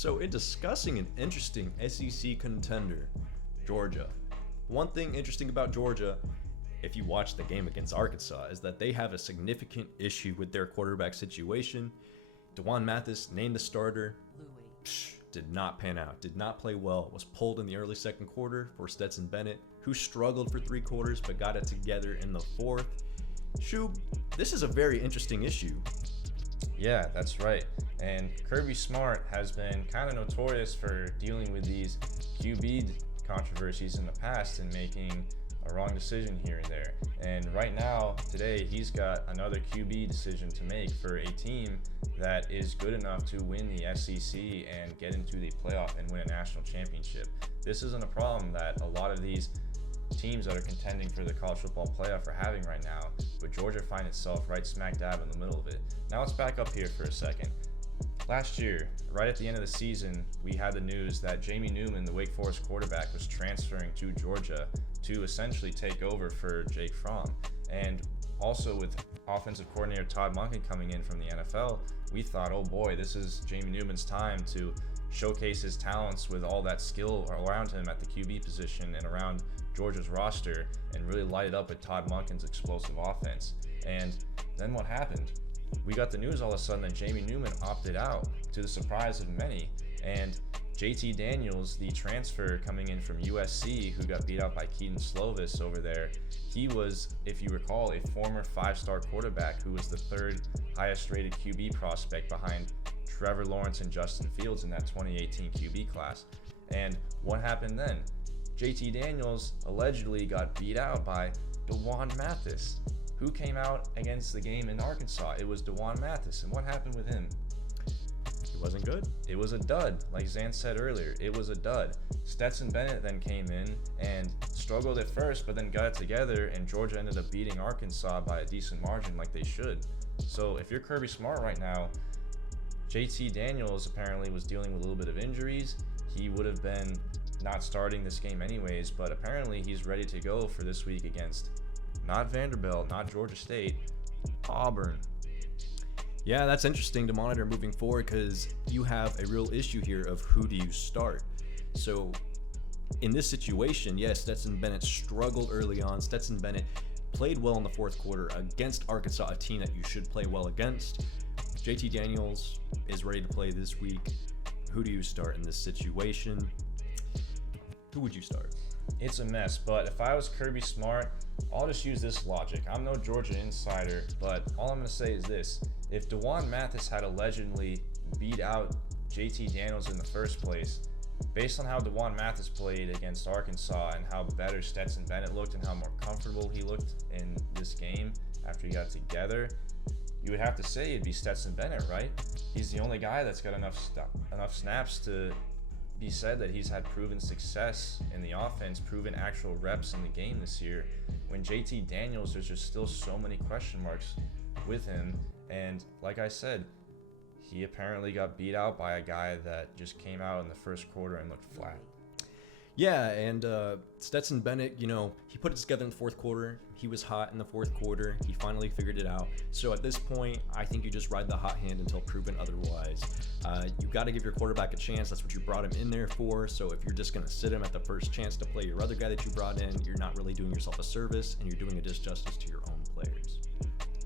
So in discussing an interesting SEC contender, Georgia. One thing interesting about Georgia, if you watch the game against Arkansas, is that they have a significant issue with their quarterback situation. D'Wan Mathis, named the starter, did not pan out, did not play well, was pulled in the early second quarter for Stetson Bennett, who struggled for 3 quarters but got it together in the fourth. Shoob, this is a very interesting issue. Yeah, that's right. And Kirby Smart has been kind of notorious for dealing with these QB controversies in the past and making a wrong decision here and there. And right now, today, he's got another QB decision to make for a team that is good enough to win the SEC and get into the playoff and win a national championship. This isn't a problem that a lot of these teams that are contending for the college football playoff are having right now, but Georgia finds itself right smack dab in the middle of it. Now let's back up here for a second. Last year, right at the end of the season, we had the news that Jamie Newman, the Wake Forest quarterback, was transferring to Georgia to essentially take over for Jake Fromm. And also with offensive coordinator Todd Monken coming in from the NFL, we thought, oh boy, this is Jamie Newman's time to showcase his talents with all that skill around him at the QB position and around Georgia's roster and really light it up with Todd Monken's explosive offense. And then what happened? We got the news all of a sudden that Jamie Newman opted out, to the surprise of many. And JT Daniels, the transfer coming in from USC, who got beat out by Keaton Slovis over there, he was, if you recall, a former 5-star quarterback who was the 3rd highest rated QB prospect behind Trevor Lawrence and Justin Fields in that 2018 QB class. And what happened then? JT Daniels allegedly got beat out by D'Wan Mathis. Who came out against the game in Arkansas? It was D'Wan Mathis. And what happened with him? It wasn't good. It was a dud. Like Xan said earlier, it was a dud. Stetson Bennett then came in and struggled at first, but then got it together, and Georgia ended up beating Arkansas by a decent margin like they should. So if you're Kirby Smart right now, JT Daniels apparently was dealing with a little bit of injuries. He would have been not starting this game anyways, but apparently he's ready to go for this week against not Vanderbilt, not Georgia State, Auburn. Yeah, that's interesting to monitor moving forward because you have a real issue here of who do you start. So in this situation, yes, Stetson Bennett struggled early on. Stetson Bennett played well in the fourth quarter against Arkansas, a team that you should play well against. JT Daniels is ready to play this week. Who do you start in this situation? Who would you start? It's a mess, but if I was Kirby Smart, I'll just use this logic. I'm no Georgia insider, but all I'm going to say is this. If D'Wan Mathis had allegedly beat out JT Daniels in the first place, based on how D'Wan Mathis played against Arkansas and how better Stetson Bennett looked and how more comfortable he looked in this game after he got together, you would have to say it'd be Stetson Bennett, right? He's the only guy that's got enough snaps to be said that he's had proven success in the offense, proven actual reps in the game this year. When JT Daniels, there's just still so many question marks with him. And like I said, he apparently got beat out by a guy that just came out in the first quarter and looked flat. Yeah, and Stetson Bennett, he put it together in the fourth quarter. He was hot in the fourth quarter. He finally figured it out. So at this point, I think you just ride the hot hand until proven otherwise. You got to give your quarterback a chance. That's what you brought him in there for. So if you're just going to sit him at the first chance to play your other guy that you brought in, you're not really doing yourself a service, and you're doing a disjustice to your own players.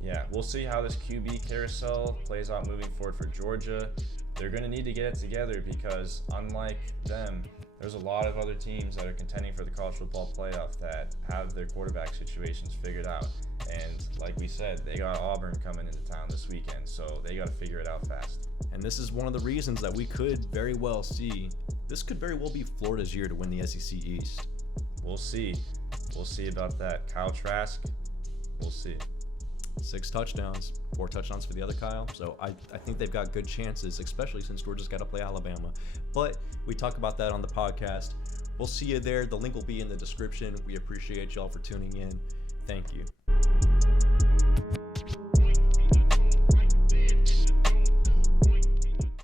Yeah, we'll see how this QB carousel plays out moving forward for Georgia. They're going to need to get it together because unlike them, there's a lot of other teams that are contending for the college football playoff that have their quarterback situations figured out. And like we said, they got Auburn coming into town this weekend, so they got to figure it out fast. And this is one of the reasons that we could very well see, this could very well be Florida's year to win the SEC East. We'll see. We'll see about that. Kyle Trask, we'll see. 6 touchdowns, 4 touchdowns for the other Kyle. So I think they've got good chances, especially since Georgia's got to play Alabama. But we talk about that on the podcast. We'll see you there. The link will be in the description. We appreciate y'all for tuning in. Thank you.